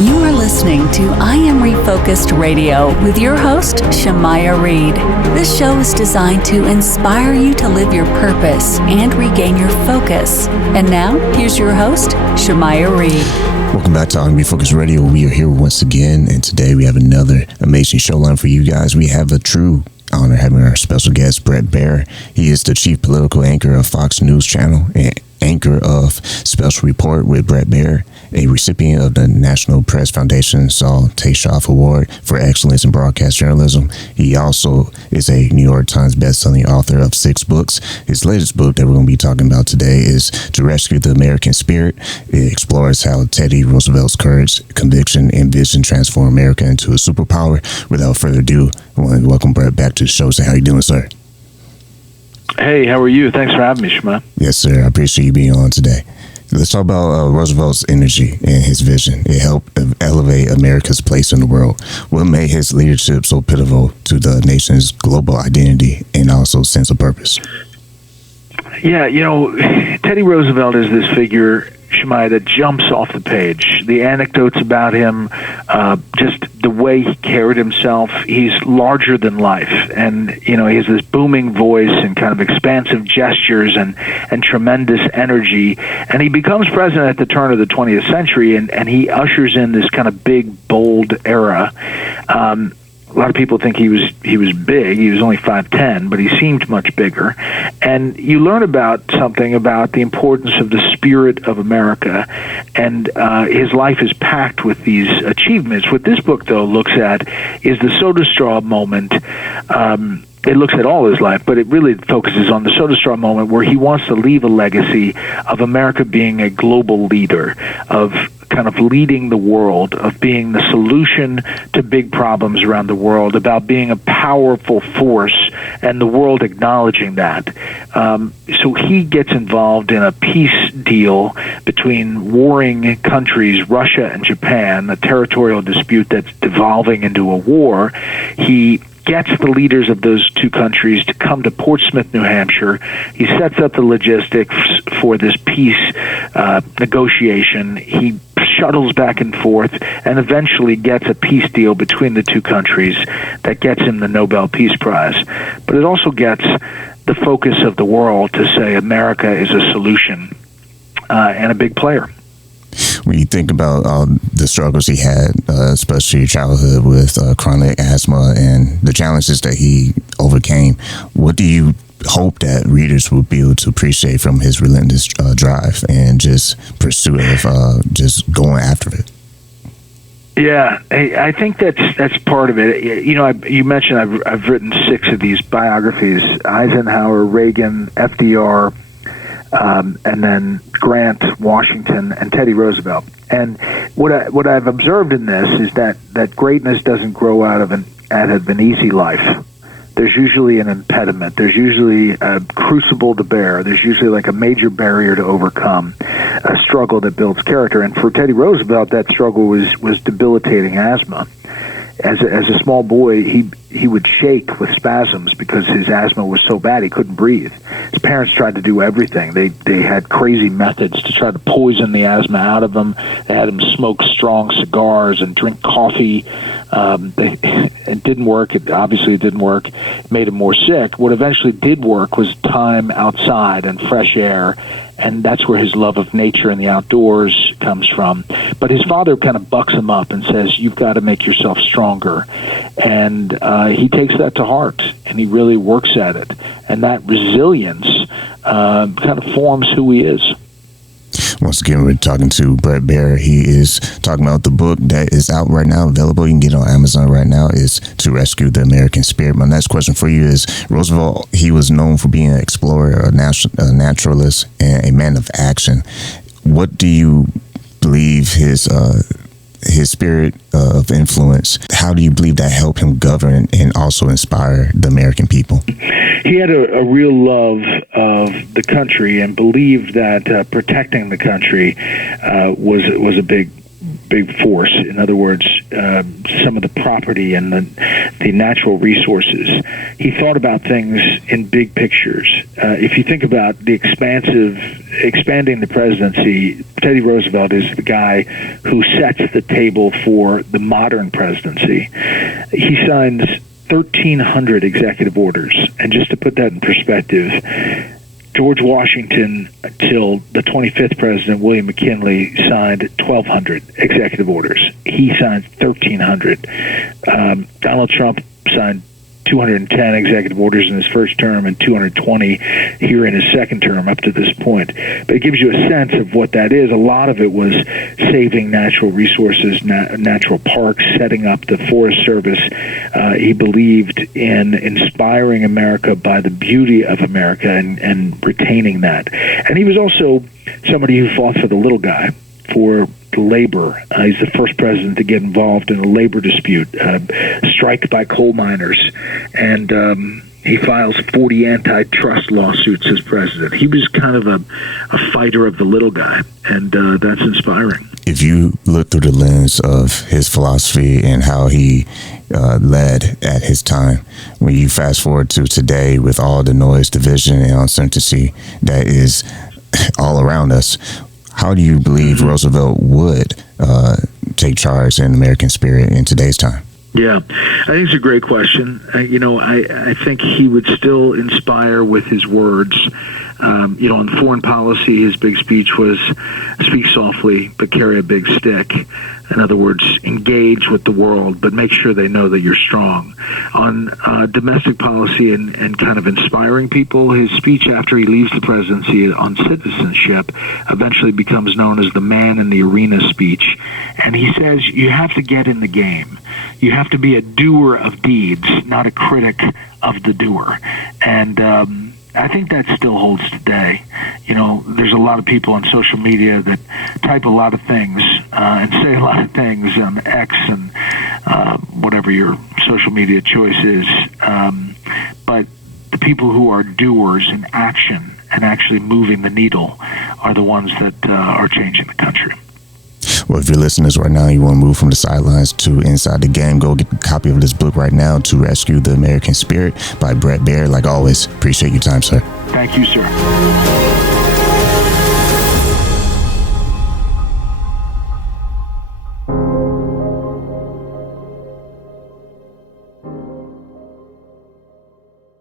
You are listening to I Am Refocused Radio with your host, Shamaya Reed. This show is designed to inspire you to live your purpose and regain your focus. And now, here's your host, Shamaya Reed. Welcome back to I Am Refocused Radio. We are here once again, and today we have another amazing show line for you guys. We have a true honor having our special guest, Bret Baier. He is the chief political anchor of Fox News Channel and anchor of Special Report with Bret Baier, a recipient of the National Press Foundation Saul Tayshoff Award for Excellence in Broadcast Journalism. He also is a New York Times bestselling author of 6 books. His latest book that we're going to be talking about today is To Rescue the American Spirit. It explores how Teddy Roosevelt's courage, conviction, and vision transform America into a superpower. Without further ado, I want to welcome Bret back to the show. So how you doing, sir? Hey, how are you? Thanks for having me, Shema. Yes, sir. I appreciate you being on today. Let's talk about Roosevelt's energy and his vision. It helped elevate America's place in the world. What made his leadership so pivotal to the nation's global identity and also sense of purpose? Yeah, Teddy Roosevelt is this figure, Shemai, that jumps off the page. The anecdotes about him, just the way he carried himself, he's larger than life. And, he has this booming voice and kind of expansive gestures and tremendous energy. And he becomes president at the turn of the 20th century, and he ushers in this kind of big, bold era. A lot of people think he was big. He was only 5'10", but he seemed much bigger. And you learn about something about the importance of the spirit of America, and his life is packed with these achievements. What this book, though, looks at is the soda straw moment. It looks at all his life, but it really focuses on the soda straw moment where he wants to leave a legacy of America being a global leader, of kind of leading the world, of being the solution to big problems around the world, about being a powerful force and the world acknowledging that. So he gets involved in a peace deal between warring countries, Russia and Japan, a territorial dispute that's devolving into a war. He gets the leaders of those two countries to come to Portsmouth, New Hampshire. He sets up the logistics for this peace negotiation. He shuttles back and forth and eventually gets a peace deal between the two countries that gets him the Nobel Peace Prize. But it also gets the focus of the world to say America is a solution and a big player. When you think about the struggles he had, especially childhood with chronic asthma and the challenges that he overcame, what do you hope that readers will be able to appreciate from his relentless drive and just pursuit of just going after it? Yeah, I think that's part of it. You mentioned I've written 6 of these biographies: Eisenhower, Reagan, FDR, and then Grant, Washington, and Teddy Roosevelt. And what I've observed in this is that greatness doesn't grow out of an easy life. There's usually an impediment. There's usually a crucible to bear. There's usually like a major barrier to overcome, a struggle that builds character. And for Teddy Roosevelt, that struggle was debilitating asthma. As a small boy, he would shake with spasms because his asthma was so bad he couldn't breathe. His parents tried to do everything. They had crazy methods to try to poison the asthma out of him. They had him smoke strong cigars and drink coffee. It didn't work. Obviously, it didn't work. It made him more sick. What eventually did work was time outside and fresh air, and that's where his love of nature and the outdoors comes from. But his father kind of bucks him up and says, you've got to make yourself stronger. And he takes that to heart, and he really works at it. And that resilience kind of forms who he is. Once again, we're talking to Bret Baier. He is talking about the book that is out right now, available. You can get it on Amazon right now. Is To Rescue the American Spirit. My next question for you is, Roosevelt, he was known for being an explorer, a naturalist, and a man of action. What do you believe his spirit of influence, how do you believe that helped him govern and also inspire the American people? He had a real love of the country and believed that protecting the country was a big force. In other words, some of the property and the natural resources. He thought about things in big pictures. If you think about the expanding the presidency, Teddy Roosevelt is the guy who sets the table for the modern presidency. He signs 1,300 executive orders. And just to put that in perspective, George Washington, till the 25th president, William McKinley, signed 1,200 executive orders. He signed 1,300. Donald Trump signed 210 executive orders in his first term and 220 here in his second term up to this point. But it gives you a sense of what that is. A lot of it was saving natural resources, natural parks, setting up the Forest Service. He believed in inspiring America by the beauty of America and retaining that. And he was also somebody who fought for the little guy, for labor. He's the first president to get involved in a labor dispute, strike by coal miners, and he files 40 antitrust lawsuits as president. He was kind of a fighter of the little guy, and that's inspiring. If you look through the lens of his philosophy and how he led at his time, when you fast forward to today with all the noise, division, and uncertainty that is all around us, how do you believe Roosevelt would take charge in American spirit in today's time? Yeah, I think it's a great question. I think he would still inspire with his words. On foreign policy, his big speech was speak softly, but carry a big stick. In other words, engage with the world, but make sure they know that you're strong. On domestic policy and kind of inspiring people, his speech after he leaves the presidency on citizenship eventually becomes known as the man in the arena speech. And he says you have to get in the game. You have to be a doer of deeds, not a critic of the doer. And I think that still holds today. There's a lot of people on social media that type a lot of things and say a lot of things on X and whatever your social media choice is. But the people who are doers in action and actually moving the needle are the ones that are changing the country. Well, if you're listeners right now, you want to move from the sidelines to inside the game, go get a copy of this book right now, To Rescue the American Spirit by Bret Baier. Like always, appreciate your time, sir. Thank you, sir.